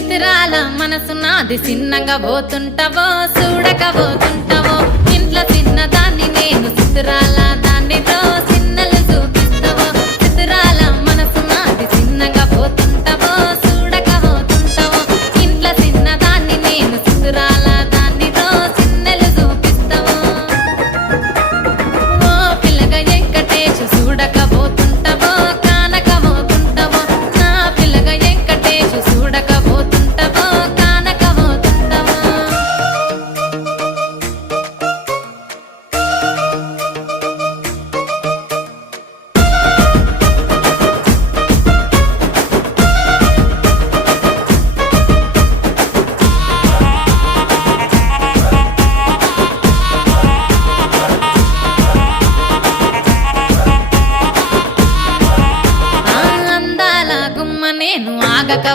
చిత్రాల మనసు నాది చిన్నగా పోతుంటావో చూడకపోతుంటావో ఇంట్లో చిన్నదాన్ని నేను చిత్రాల దానితో చిన్నలు చూపిస్తావో చిత్రాల మనసు నాది చిన్నగా పోతుంటావో చూడకపోతుంటావో ఇంట్లో చిన్నదాన్ని నేను చిత్రాల దానితో చిన్నలు చూపిస్తావో ఓ పిల్లగా వెంకటేశు చూడకపోతుంటావో కానకపోతుంటావో నా పిల్లగా వెంకటేశు చూడకపోతుంటావో కానకపోతుంటావో అందాల గుమ్మ నేను ఆగకపో